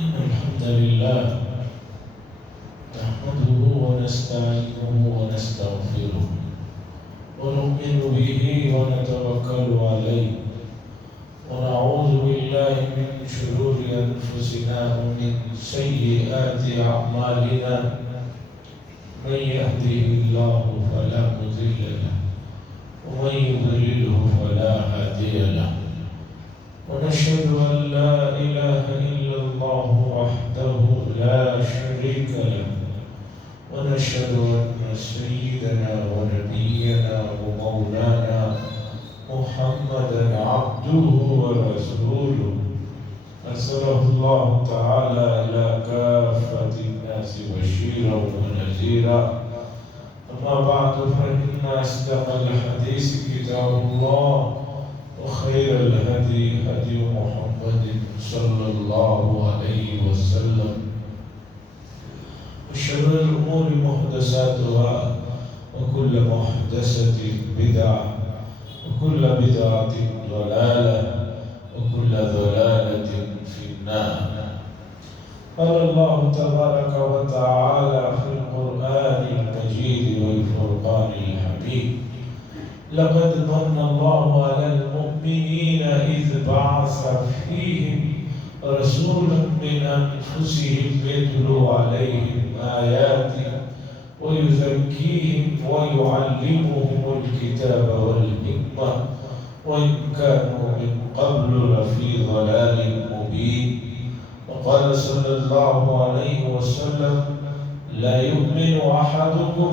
إن الحمد لله نحمده ونستعينه ونستغفره ونؤمن به ونتوكل عليه ونعوذ بالله من شرور أنفسنا ومن سيئات أعمالنا من يهده الله فلا مضل له ومن يضلله فلا هادي له ونشهد أن لا إله إلا الله وحده لا شريك له ونشهد أن سيدنا ونبينا ومولانا محمدا عبده ورسوله أرسله الله تعالى إلى كافة الناس بشيرا ونذيرا أما بعد فإن أصدق الحديث كتاب الله وخير الهدي هدي محمد صلى الله عليه وسلم وشر الأمور محدثاتها وكل محدثة بدعة وكل بدعة ضلالة وكل ضلالة في النار. قال الله تبارك وتعالى في القرآن المجيد والفرقان الحميد: لقد من الله على المؤمنين إذ بعث فيهم رسولا من أنفسهم يتلو عليهم آياته ويزكيهم ويعلمهم الكتاب والحكمة وإن كانوا من قبل لفي ضلال مبين. وقال صلى الله عليه وسلم: لا يؤمن أحدكم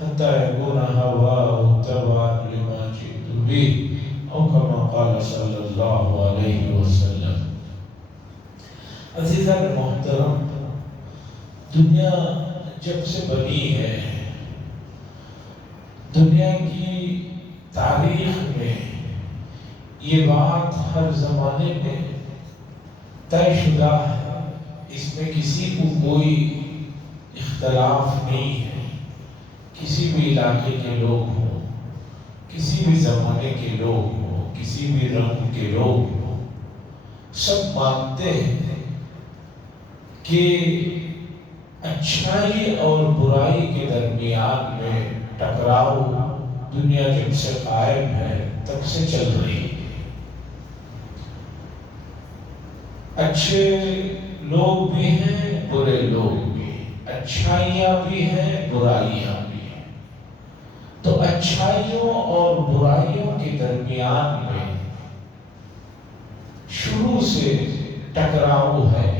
حتى يكون هواه تبعا لما جئت به أو كما قال صلى الله عليه وسلم. عزیزان محترم، دنیا جب سے بنی ہے، دنیا کی تاریخ میں یہ بات ہر زمانے میں طے شدہ ہے، اس میں کسی کو کوئی اختلاف نہیں ہے. کسی بھی علاقے کے لوگ ہوں، کسی بھی زمانے کے لوگ ہوں، کسی بھی رنگ کے لوگ ہوں، سب مانتے ہیں کہ اچھائی اور برائی کے درمیان میں ٹکراؤ دنیا جب سے قائم ہے تب سے چل رہی ہے. اچھے لوگ بھی ہیں، برے لوگ بھی، اچھائیاں بھی ہیں، برائیاں بھی ہیں. تو اچھائیوں اور برائیوں کے درمیان میں شروع سے ٹکراؤ ہے،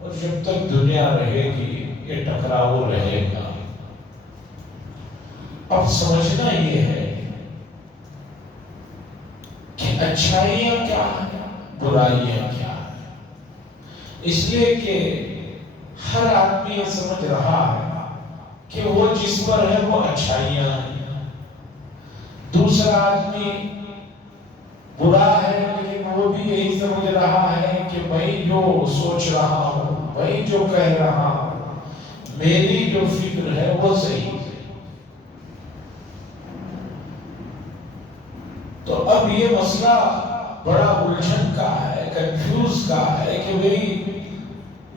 اور جب تک دنیا رہے گی یہ ٹکراؤ رہے گا. اب سمجھنا یہ ہے کہ اچھائیاں کیا ہیں، برائیاں کیا ہیں. اس لیے کہ ہر آدمی یہ سمجھ رہا ہے کہ وہ جس پر ہے وہ اچھائیاں ہیں. دوسرا آدمی برا ہے لیکن وہ بھی یہی سمجھ رہا ہے کہ میں جو سوچ رہا ہوں، میں جو کہہ رہا ہوں، میری جو فکر ہے وہ صحیح ہے. تو اب یہ مسئلہ بڑا الجھن کا ہے، کنفیوز کا ہے کہ بھئی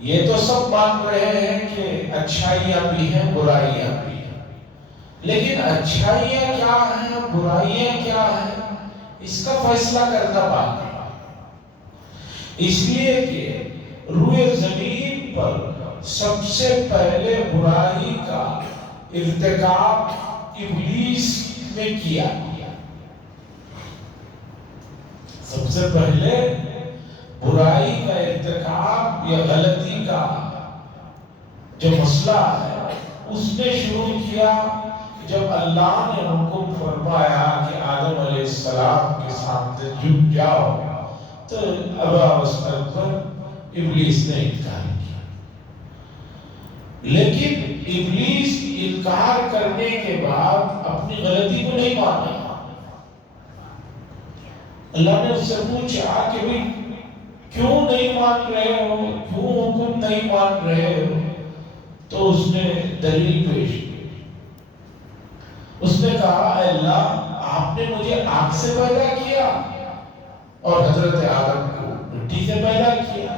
یہ تو سب مان رہے ہیں کہ اچھائیاں بھی ہیں، برائیاں بھی ہیں، لیکن اچھائیاں کیا ہیں، برائیاں کیا ہیں، اس کا فیصلہ کرنا باقی ہے. اس لیے کہ روئے زمین پر سب سے پہلے برائی کا ارتکاب ابلیس نے کیا. سب سے پہلے برائی کا ارتکاب یا غلطی کا جو مسئلہ ہے اس نے شروع کیا جب اللہ نے حکم فرمایا کہ آدم علیہ السلام کے سامنے جھک جاؤ، تو ابا واستکبر، ابلیس نے انکار کیا. لیکن ابلیس انکار کرنے کے بعد اپنی غلطی کو نہیں مانا. اللہ نے اس سے پوچھا کہ بھی کیوں نہیں مان رہے ہو، کیوں حکم نہیں مان رہے ہو؟ تو اس نے دلیل پیش کی. اس نے کہا: اے اللہ، آپ نے مجھے آگ سے پیدا کیا اور حضرت آدم کو مٹی سے پیدا کیا.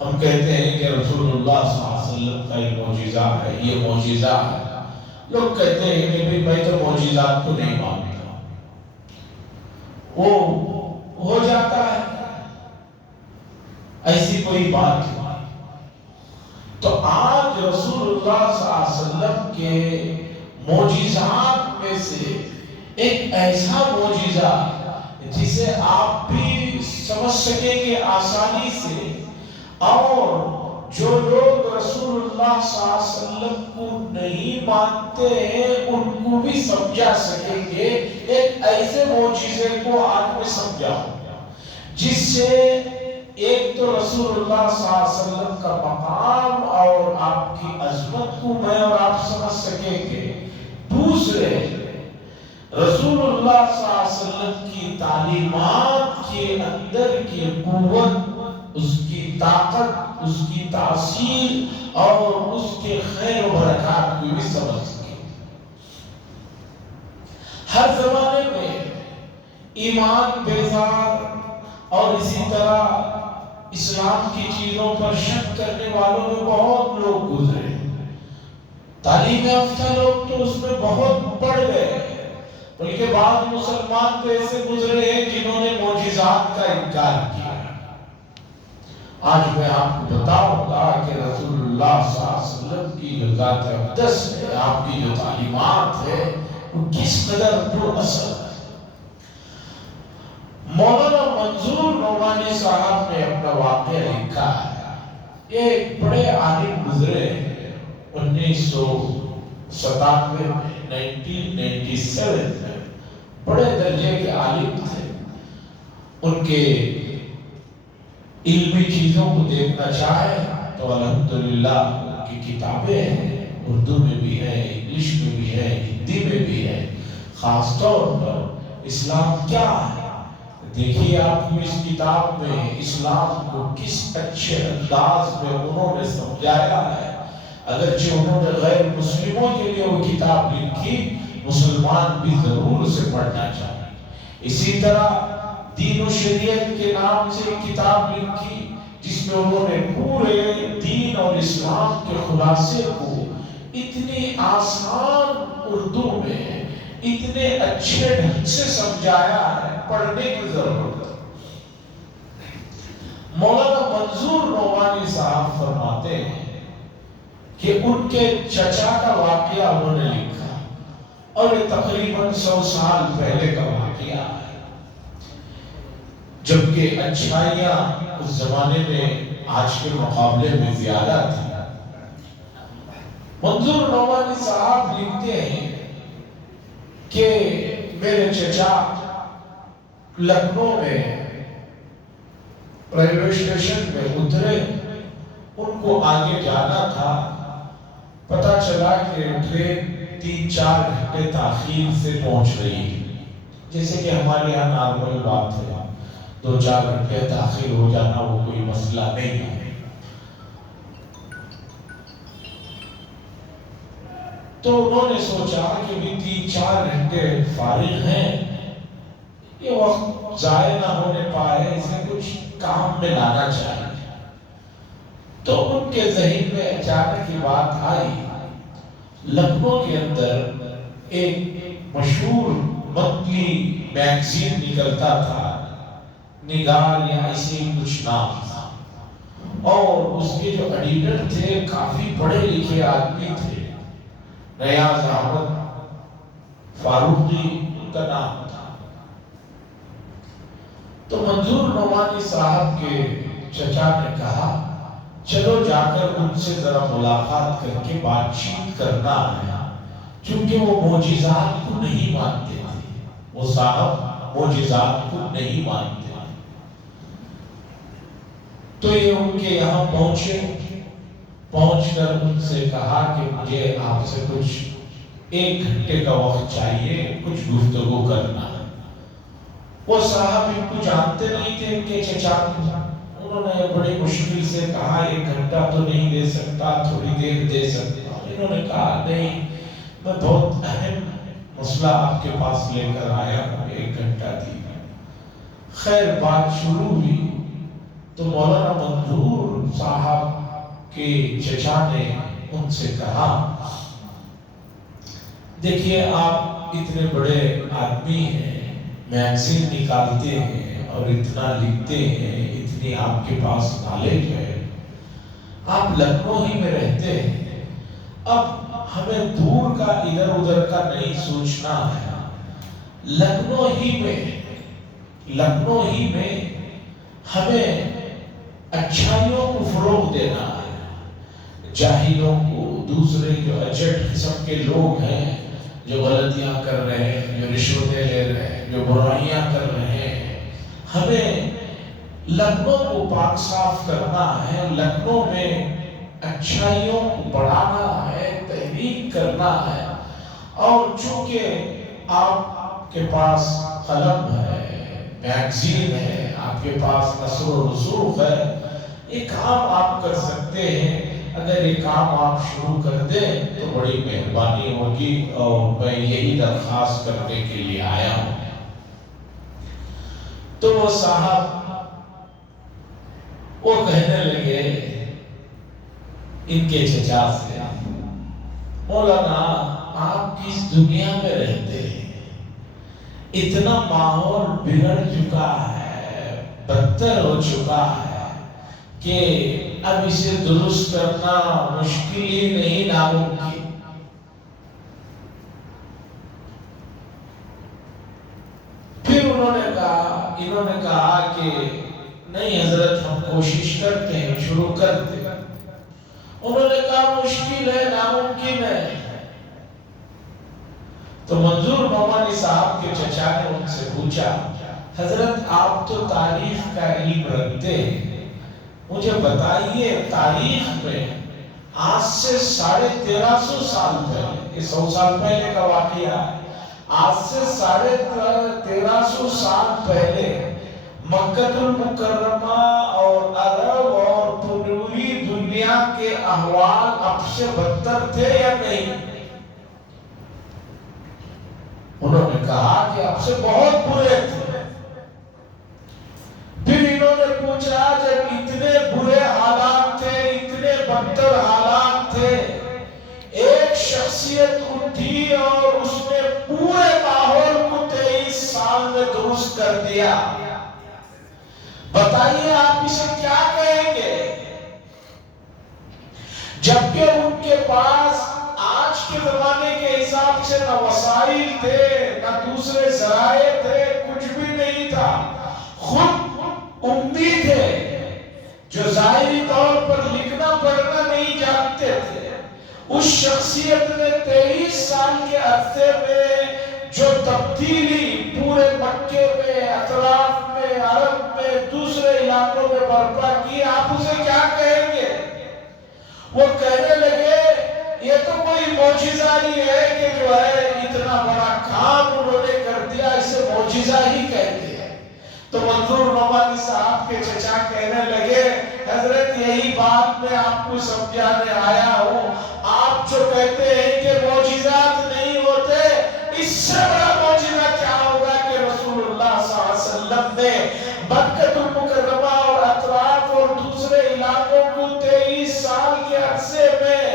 ہم کہتے ہیں کہ رسول اللہ صلی اللہ علیہ وسلم کا یہ معجزہ ہے، یہ معجزہ ہے۔ لوگ کہتے ہیں کہ میں تو معجزات کو نہیں مانتا، وہ ہو جاتا ہے، ایسی کوئی بات نہیں۔ تو آج رسول اللہ صلی اللہ علیہ وسلم کے معجزات میں سے ایک ایسا معجزہ جسے آپ بھی سمجھ سکیں گے آسانی سے، اور جو لوگ رسول اللہ صلی اللہ علیہ وسلم کو نہیں مانتے ہیں ان کو بھی سمجھا سکیں گے۔ ایک ایسے معجزے کو آج میں سمجھا جس سے ایک تو رسول اللہ صلی اللہ علیہ وسلم کا مقام اور آپ کی عظمت کو میں اور آپ سمجھ سکیں گے، دوسرے رسول اللہ صلی اللہ علیہ وسلم کی تعلیمات کے اندر کی قوت، اس کی طاقت، اس کی تاثیر اور اس کے خیر و برکات کو بھی سمجھ سکیں۔ ہر زمانے میں ایمان بیزار اور اسی طرح اسلام کی چیزوں پر شک کرنے والوں میں بہت لوگ گزرے، تعلیم یافتہ لوگ تو اس میں بہت بڑھ گئے، بلکہ بعض مسلمان تو ایسے گزرے ہیں جنہوں نے معجزات کا انکار کیا۔ آج میں آپ کو بتاؤں گا کہ رسول اللہ صلی اللہ علیہ وسلم کی جو ذات اقدس ہے، آپ کی جو تعلیمات ہے، وہ کس قدر پر اثر ہے۔ مولانا منظور نعمانی صاحب نے اپنا واقعہ لکھا ہے۔ یہ ایک بڑے عالم گزرے 1997 میں 1997 میں بڑے درجے کے عالم تھے۔ ان کے علمی چیزوں کو دیکھنا چاہے تو الحمدللہ ان کی کتابیں ہیں، اردو میں بھی ہیں، انگلش میں بھی ہیں، ہندی میں بھی ہیں۔ خاص طور پر اسلام کیا ہے دیکھیے آپ کو اس کتاب میں اسلام کو کس اچھے انداز میں انہوں نے سمجھایا ہے۔ اگرچہ انہوں نے غیر مسلموں کے لیے وہ کتاب لکھی، مسلمان بھی ضرور اسے پڑھنا چاہیے۔ اسی طرح دین و شریعت کے نام سے ایک کتاب لکھی جس میں انہوں نے پورے دین اور اسلام کے خلاصے کو اتنی آسان اردو میں اتنے اچھے ڈھنگ سے سمجھایا ہے، پڑھنے کی ضرورت ہے۔ مولانا منظور نعمانی صاحب فرماتے ہیں کہ ان کے چچا کا واقعہ انہوں نے لکھا، اور یہ تقریباً 100 سال پہلے کا واقعہ ہے، جبکہ اچھائیاں اس زمانے میں آج کے مقابلے میں زیادہ تھی۔ منظور نعمانی صاحب لکھتے ہیں کہ میرے چچا لکھنؤ میں ریلوے اسٹیشن میں اترے، ان کو آگے جانا تھا، پتہ چلا کہ ٹرین 3-4 گھنٹے تاخیر سے پہنچ رہی ہے، جیسے کہ ہمارے یہاں نارمل بات ہے، 2-4 گھنٹے تاخیر ہو جانا وہ کوئی مسئلہ نہیں ہے۔ تو انہوں نے سوچا کہ بھی 3-4 گھنٹے فارغ ہیں، یہ وقت ضائع نہ ہونے پائے، اسے کچھ کام میں لانا چاہیے۔ تو ان کے ذہن میں اچانک یہ بات آئی، لکھنؤ کے اندر ایک مشہور منتھلی میگزین نکلتا تھا، نگار یا ایسی کچھ نام تھا، اور اس کے جو ایڈیٹر تھے کافی پڑھے لکھے آدمی تھے، ریاض احمد فاروقی ان کا نام تھا۔ تو منظور نعمانی صاحب کے چچا نے کہا چلو جا کر ان سے ذرا ملاقات کر کے بات چیت کرنا ہے، چونکہ وہ معجزات کو نہیں مانتے تھے، وہ صاحب معجزات کو نہیں مانتے۔ تو یہ ان کے یہاں پہنچے، پہنچ کر ان سے کہا کہ مجھے آپ سے کچھ 1 گھنٹے کا وقت چاہیے، کچھ گفتگو کرنا ہے۔ وہ صاحب ان کو جانتے نہیں تھے، ان کے چچا کو۔ انہوں نے بڑی مشکل سے کہا 1 گھنٹہ تو نہیں دے سکتا، تھوڑی دیر دے سکتا ہوں۔ انہوں نے کہا نہیں، میں بہت اہم مسئلہ آپ کے پاس لے کر آیا ہوں، 1 گھنٹہ دیجیے۔ خیر بات شروع ہوئی تو مولانا منظور صاحب کے چچا نے ان سے کہا دیکھیے آپ اتنے بڑے آدمی ہیں، میگزین نکالتے ہیں اور اتنا لکھتے ہیں، اتنی آپ کے پاس نالج ہے، آپ لکھنؤ ہی میں رہتے ہیں، اب ہمیں دور کا ادھر ادھر کا نہیں سوچنا ہے، لکھنؤ ہی میں ہمیں اچھائیوں کو فروغ دینا ہے، جاہلوں کو، دوسرے جو اجٹ قسم کے لوگ ہیں جو غلطیاں کر رہے ہیں، جو رشوتیں لے رہے ہیں، جو برائیاں کر رہے ہیں، ہمیں لکھنؤ کو پاک صاف کرنا ہے، لکھنؤ میں اچھائیوں کو بڑھانا ہے، تحریک کرنا ہے، اور چونکہ آپ کے پاس قلم ہے، میگزین ہے، آپ کے پاس نثر و رسوخ ہے، یہ کام آپ کر سکتے ہیں، اگر یہ کام آپ شروع کر دیں تو بڑی مہربانی ہوگی، اور میں یہی درخواست کرنے کے لیے آیا ہوں۔ تو وہ صاحب وہ کہنے لگے ان کے چچا سے، مولانا آپ کس دنیا میں رہتے ہیں، اتنا ماحول بگڑ چکا ہے، بدتر ہو چکا ہے کہ اب اسے درست کرنا مشکل ہی نہیں، ناممکن۔ پھر انہوں نے کہا کہ نہیں حضرت ہم کوشش کرتے ہیں، شروع کرتے ہیں۔ انہوں نے کہا مشکل ہے، ناممکن ہے۔ تو منظور نعمانی صاحب کے چچا نے ان سے پوچھا حضرت آپ تو تاریخ کا علم رکھتے ہیں، مجھے بتائیے تاریخ میں آج سے 1350 سال پہلے، یہ 100 سال پہلے کا واقعہ ہے، آج سے 1350 سال پہلے مکہ المکرمہ اور عرب اور پوری دنیا کے احوال اب سے بدتر تھے یا نہیں؟ انہوں نے کہا کہ اب سے بہت برے تھے۔ پھر انہوں نے پوچھا جب اتنے برے حالات تھے، اتنے بدتر حالات تھے، ایک شخصیت اٹھی اور اس نے پورے ماحول کو 23 سال میں درست کر دیا، بتائیے آپ اسے کیا کہیں گے؟ جبکہ ان کے پاس آج کے زمانے کے حساب سے نہ وسائل تھے، نہ دوسرے ذرائع تھے، کچھ بھی نہیں تھا، خود امی تھے جو ظاہری طور پر لکھنا پڑھنا نہیں جانتے تھے۔ اس شخصیت نے 23 سال کے عرصے میں جو تبدیلی پورے مکے میں، اطراف میں، عرب میں، دوسرے علاقوں میں برپا کی، آپ اسے کیا کہیں گے؟ وہ کہنے لگے یہ تو کوئی معجزہ ہی ہے کہ جو ہے اتنا بڑا کام انہوں نے کر دیا، اسے معجزہ ہی کہتے ہیں۔ تو منظور نعمانی صاحب کے چچا کہنے لگے حضرت یہی بات میں آپ کو سمجھانے آیا ہوں، آپ جو کہتے ہیں کہ معجزات نہیں ہوتے، اس سے بڑا معجزہ کیا ہوگا کہ رسول اللہ صلی اللہ علیہ وسلم نے مکہ المکرمہ اور اطراف اور دوسرے علاقوں کو 23 سال کے عرصے میں،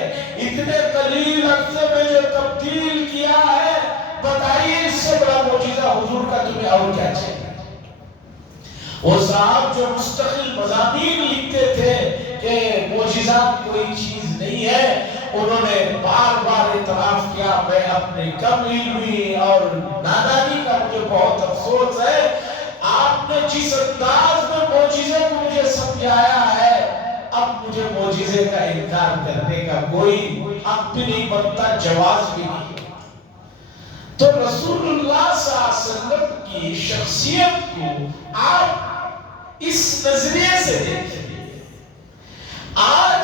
اتنے قلیل عرصے میں جو تبدیل کیا ہے، بتائیے اس سے بڑا معجزہ حضور کا تمہیں اور کیا چاہیے؟ وہ صاحب جو مستقل مضامین لکھتے تھے کہ معجزات کوئی چیز نہیں ہے، انہوں نے بار بار اعتراف کیا میں اپنی کم علمی اور نادانی کا مجھے بہت افسوس ہے، آپ نے جس انداز میں معجزے کو مجھے سمجھایا ہے، اب مجھے معجزے کا انکار کرنے کا کوئی حق بھی نہیں بنتا، جواز بھی نہیں۔ تو رسول اللہ صلی اللہ علیہ وسلم کی شخصیت کو آپ اس نظریے سے دیکھیں۔ آج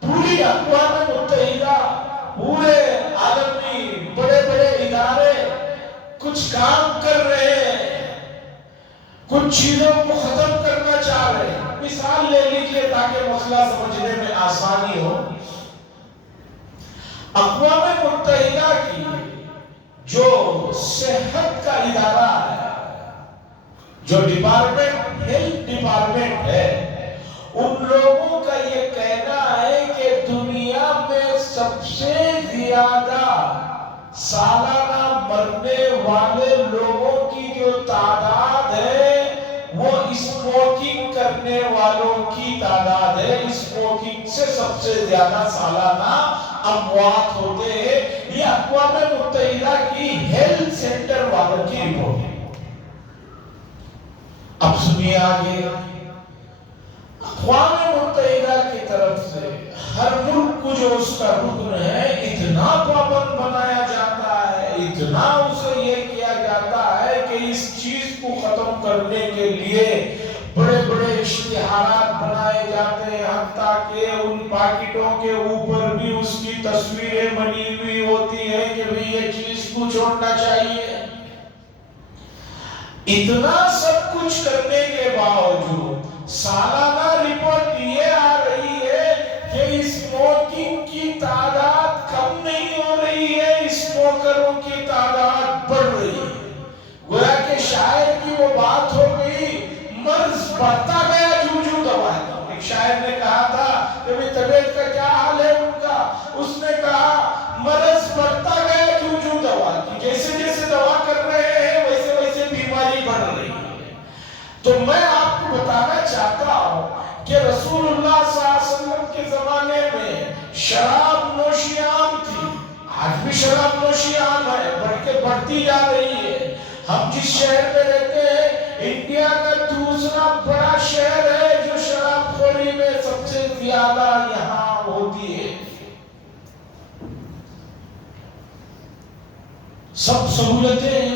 پوری اقوام متحدہ، پورے عالمی بڑے بڑے ادارے کچھ کام کر رہے ہیں، کچھ چیزوں کو ختم کرنا چاہ رہے ہیں۔ مثال لے لیجئے تاکہ مسئلہ سمجھنے میں آسانی ہو۔ اقوام متحدہ کی جو صحت کا ادارہ ہے، جو ڈپارٹمنٹ ہیلتھ ڈپارٹمنٹ ہے، ان لوگوں کا یہ کہنا ہے کہ دنیا میں سب سے زیادہ سالانہ مرنے والے لوگوں کی جو تعداد ہے وہ اسموکنگ کرنے والوں کی تعداد ہے۔ اسموکنگ سے سب سے زیادہ سالانہ اموات ہوتے ہیں، یہ اقوام متحدہ کی ہیلتھ سینٹر والوں کی رپورٹ ہے۔ اب سنیے آگے، اقوام متحدہ کی طرف سے ہر ملک کو جو اس کا رکن ہے اتنا پابند بنایا جاتا ہے، اتنا اسے یہ کیا جاتا ہے کہ اس چیز کو ختم کرنے کے لیے بڑے بڑے اشتہارات بنائے جاتے ہیں، حتیٰ کہ ان پاکٹوں کے اوپر بھی اس کی تصویریں بنی ہوئی ہوتی ہیں کہ بھی یہ چیز کو چھوڑنا چاہیے۔ اتنا سب کچھ کرنے کے باوجود سالانہ رپورٹ یہ آ رہی ہے کہ اسموکنگ کی تعداد کم نہیں ہو رہی ہے، اسموکروں کی تعداد بڑھ رہی ہے۔ گویا کہ شاعر کی وہ بات ہو گئی، مرض بڑھتا گیا جو دوائی۔ ایک شاعر نے کہا تھا کہ بھی طبیعت کا کیا حال ہے ان کا، اس نے کہا مرض بڑھتا گیا جو دوائی، جیسے جیسے دوا کر رہے ہیں ویسے ویسے بیماری بڑھ رہی ہے۔ تو میں آپ کو بتانا چاہتا ہوں کہ رسول اللہ صلی اللہ علیہ وسلم کے زمانے میں شراب نوشی عام تھی، آج بھی شراب نوشی عام ہے، بڑھتی جا رہی ہے۔ ہم جس شہر میں رہتے ہیں انڈیا کا دوسرا بڑا شہر ہے جو شراب خوری میں سب سے زیادہ یہاں ہوتی ہے۔ سب سہولتیں،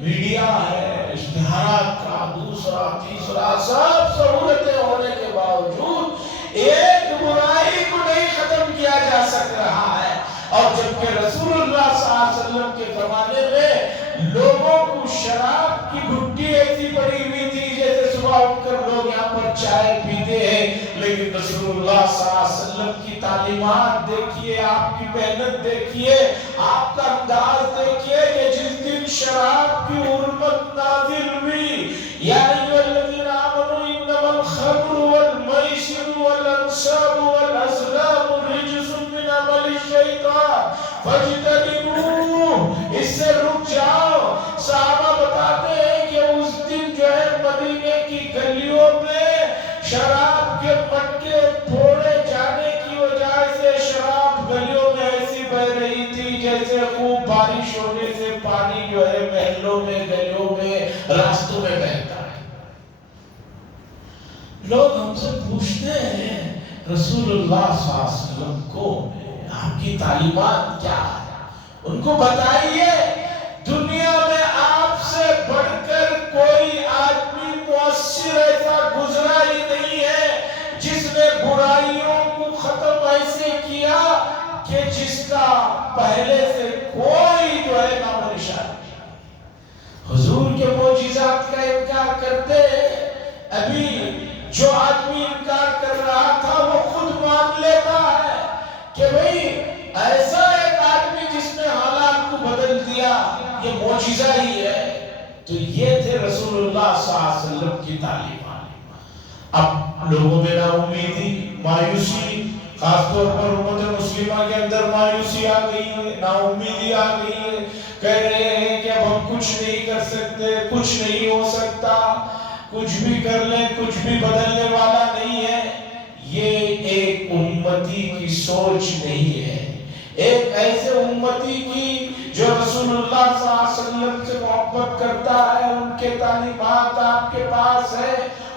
میڈیا ہے، اشتہارات کا دوسرا تیسرا، سب سہولتیں ہونے کے باوجود ایک برائی کو نہیں ختم کیا جا سک رہا ہے۔ اور جبکہ رسول اللہ صلی اللہ علیہ وسلم کے زمانے میں لوگوں کو شراب کی گھٹی ایسی پڑی ہوئی تھی جیسے صبح اٹھ کر لوگ یہاں پر چائے پیتے ہیں، لیکن رسول اللہ صلی اللہ علیہ وسلم کی تعلیمات دیکھیے، آپ کی محنت دیکھیے، آپ کا انداز دیکھیے کہ جس دن شراب کی حرمت نازل ہوئی، یا ایھا الذین آمنوا انما الخمر والمیسر والانصاب والازلام رجس من عمل الشیطان فاجتنبوہ، اس سے رک جاؤ۔ صحابہ بتاتے ہیں کہ اس دن جو ہے مدینے کی گلیوں میں شراب کے مٹکے پھوڑے جانے کی وجہ سے شراب گلیوں میں ایسی بہ رہی تھی جیسے خوب بارش ہونے سے پانی جو ہے محلوں میں، گلیوں میں، راستوں میں بہتا ہے۔ لوگ ہم سے پوچھتے ہیں رسول اللہ صلی اللہ علیہ وسلم کو آپ کی تعلیمات کیا ہے؟ ان کو بتائیے دنیا میں آپ سے بڑھ کر کوئی آدمی مؤثر ایسا گزرا ہی نہیں ہے جس نے برائیوں کو ختم ایسے کیا کہ جس کا پہلے سے کوئی جو ہے نام و نشان نہیں۔ حضور کے معجزات کا انکار کرتے ہیں، ابھی جو آدمی انکار کر رہا تھا وہ خود مان لیتا ہے کہ بھئی ایسا ایک آدمی جس نے حالات کو بدل دیا یہ معجزہ ہی ہے۔ تو یہ تھے رسول اللہ صلی اللہ علیہ وسلم کی تعلیمات۔ اب لوگوں میں نا امیدی، مایوسی، خاص طور پر امت مسلمہ کے اندر مایوسی آ گئی ہے، نا امیدی آ گئی ہے، کہہ رہے ہیں کہ اب ہم کچھ نہیں کر سکتے، کچھ نہیں ہو سکتا، کچھ بھی کر لیں کچھ بھی بدلنے والا نہیں ہے۔ یہ ایک امتی کی سوچ نہیں ہے، ایک ایسے امتی کی جو رسول اللہ صلی اللہ علیہ وسلم سے محبت کرتا ہے، ان کے تعلیمات آپ کے پاس ہے،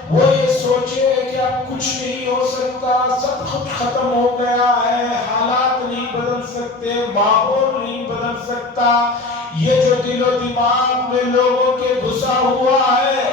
وہ یہ سوچے کہ اب کچھ نہیں ہو سکتا، سب کچھ ختم ہو گیا ہے، حالات نہیں بدل سکتے، ماحول نہیں بدل سکتا۔ یہ جو دل و دماغ میں لوگوں کے گھسا ہوا ہے،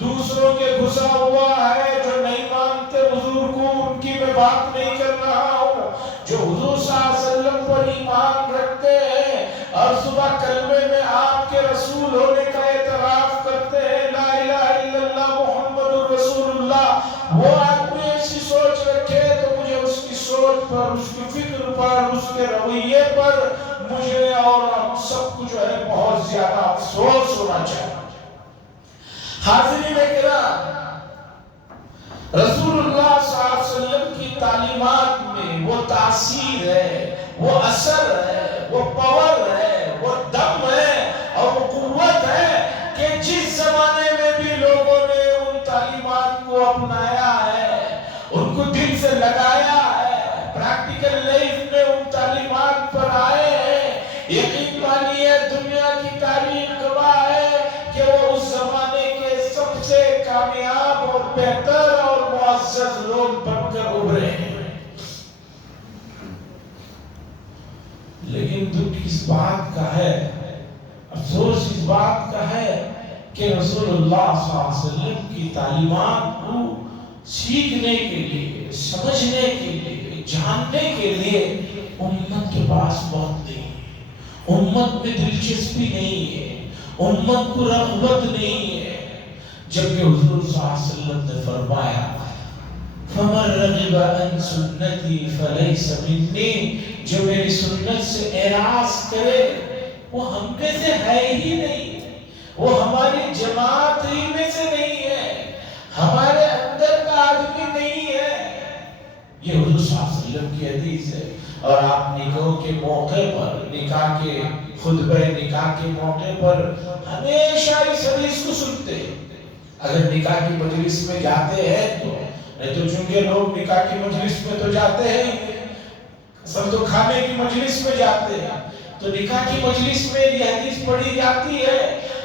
دوسروں کے گھسا ہوا ہے، جو نہیں مانتے حضور کو، ان کی میں بات نہیں کر رہا ہوں، جو حضور صلی اللہ علیہ وسلم پر ایمان رکھتے ہیں اور صبح کلمے میں آپ کے رسول ہونے کا اعتراف کرتے ہیں، لا الہ الا اللہ محمد الرسول اللہ، وہ آدمی ایسی سوچ رکھے تو مجھے اس کی سوچ پر، اس کی فکر پر، اس کے رویے پر مجھے اور ہم سب کو جو ہے بہت زیادہ افسوس ہونا چاہیے۔ حاضرین کرام، رسول اللہ صلی اللہ علیہ وسلم کی تعلیمات میں وہ تاثیر ہے، وہ اثر ہے، وہ پاور ہے، وہ دم ہے اور وہ قوت ہے کہ جس زمانے میں بھی لوگوں نے ان تعلیمات کو اپنایا ہے، ان کو دل سے لگایا ہے، پریکٹیکل لائف میں ان تعلیمات پر آئے ہیں، یقین مانیے دنیا کی تاریخ گواہ ہے کہ وہ اس زمانے کے سب سے کامیاب اور بہتر اور معزز لوگ بن کر ابھرے ہیں۔ لیکن دکھ اس بات کا ہے، افسوس اس بات کا ہے کہ رسول اللہ صلی اللہ علیہ وسلم کی تعلیمات کو سیکھنے کے لیے، سمجھنے کے لیے، جاننے کے لیے امت کے پاس وقت نہیں ہے، امت میں دلچسپی نہیں ہے، امت کو رغبت نہیں ہے، جبکہ حضور صلی اللہ علیہ وسلم نے فرمایا فَمَن رَغِبَ عَن سُنَّتِي فَلَيْسَ مِنِّي، جو میری سنت سے اعراض کرے وہ ہم میں سے ہے ہی نہیں، وہ ہماری جماعت ہی میں سے نہیں ہے، ہمارے اندر کا آدمی نہیں ہے۔ یہ حضور صلی اللہ علیہ وسلم کی حدیث ہے۔ اور آپ نکاح کے موقع پر، نکاح کے خطبہ نکاح کے موقع پر ہمیشہ اس حدیث کو سنتے ہیں۔ اگر نکاح کی مجلس میں جاتے ہیں تو، نہیں تو چونکہ لوگ نکاح کی مجلس میں تو جاتے ہیں، سب تو کھانے کی مجلس میں جاتے ہیں، تو نکاح کی مجلس میں یہ حدیث پڑھی جاتی ہے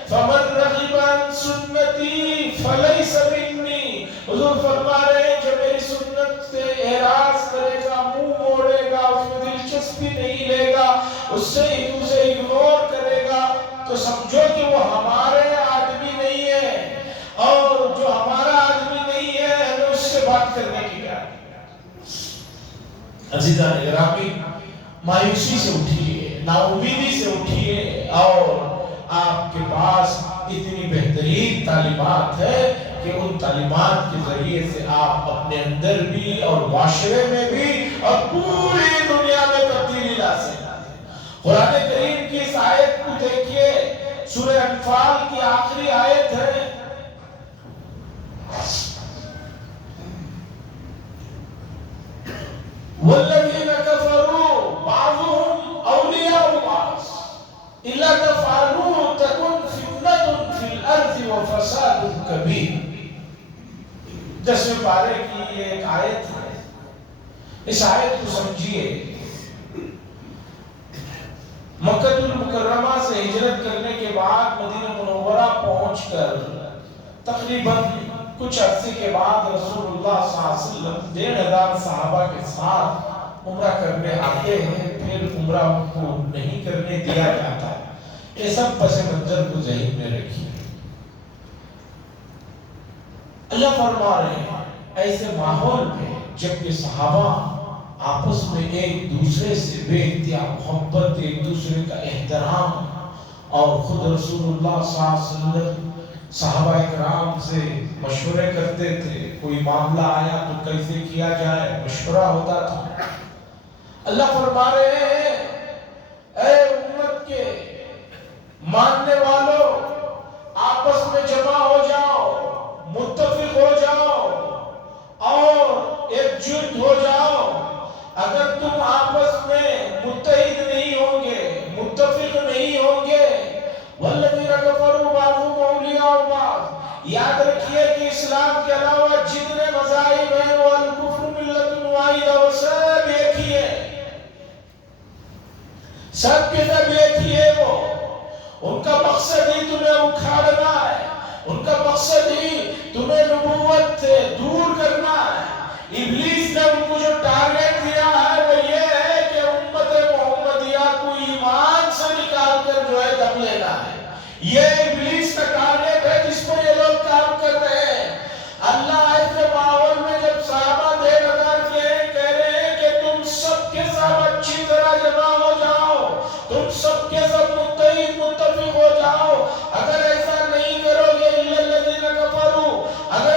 فَمَن رَغِبَ عَن سُنَّتِي فَلَيْسَ مِنِّي، حضور فرما رہے ہیں جو میری سنت سے اعراض کرے گا، منہ موڑے گا، اس میں دلچسپی نہیں لے گا، اسے اگنور کرے گا، تو سمجھو کہ وہ ہمارے آدمی نہیں ہے، اور جو ہمارا آدمی نہیں ہے ہمیں اس سے بات کرنے کی کیا۔ عزیزان گرامی، مایوسی سے اٹھیے، نا امیدی سے اٹھیے، اور آپ کے پاس اتنی بہترین تعلیمات ہے کہ ان تعلیمات کے ذریعے سے آپ اپنے اندر بھی اور معاشرے میں بھی اور پوری دنیا میں تبدیلی لا سکتے ہیں۔ قرآن کریم کی اس آیت کو دیکھیے، سورہ انفال کی آخری آیت ہے، وَالَّذِينَ كَفَرُوا بَعْضُهُمْ أَوْلِيَاءُ بَعْضٍ إِلَّا تَفْعَلُوهُ تَكُنْ فِتْنَةٌ فِي الْأَرْضِ وَفَسَادٌ كَبِيرٌ۔ 10ویں پارے کی یہ ایک آیت ہے، اس آیت کو سمجھیے۔ مکہ المکرمہ سے ہجرت کرنے کے بعد مدینہ منورہ پہنچ کر تقریباً کچھ عرصے کے بعد رسول اللہ صلی اللہ علیہ وسلم 1500 صحابہ کے ساتھ عمرہ کرنے آتے ہیں، پھر عمرہ کو نہیں کرنے دیا جاتا ہے۔ یہ سب پس منظر کو ذہن میں رکھیے۔ اللہ فرما رہے ہیں ایسے ماحول میں جبکہ صحابہ آپس میں ایک دوسرے سے بے انتہا محبت، ایک دوسرے کا احترام، اور خود رسول اللہ صلی اللہ علیہ وسلم صحابہ اکرام سے مشورے کرتے تھے، کوئی معاملہ آیا تو کیسے کیا جائے، مشورہ ہوتا تھا۔ اللہ فرما رہے ہیں اے امت کے ماننے والوں، آپس میں جمع ہو جاؤ، متفق ہو جاؤ اور ایک جٹ ہو جاؤ۔ اگر تم آپس میں متحد نہیں ہوں گے، متفق نہیں ہوں گے، وَالَّذِينَ كَفَرُوا بَعْضُهُمْ أَوْلِيَاءُ بَعْضٍ، یاد رکھیے کہ اسلام کے علاوہ جتنے مذاہب ہیں وہ الکفر ملت واحدہ، وہ سب ایک ہی ہے، سب کے سب ایک ہی ہے۔ وہ ان کا مقصد ہی تمہیں اکھاڑنا ہے، ان کا مقصد ہی تمہیں نبوت سے دور کرنا ہے۔ ابلیس نے ان کو جو ٹارگٹ دیا ہے وہ یہ ہے کہ امت محمدیہ کو ایمان سے نکال کر جو ہے دم لینا ہے۔ یہ ابلیس کا ٹارگٹ ہے جس پر یہ لوگ کام کر رہے ہیں۔ اللہ ایسے ماحول میں جب صحابہ دے لگا کے کہہ رہے ہیں کہ تم سب کے سب اچھی طرح جمع ہو جاؤ، تم سب کے سب متفق ہو جاؤ، اگر ایسا نہیں کرو گے اِلَّا الَّذِينَ كَفَرُوا، اگر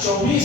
24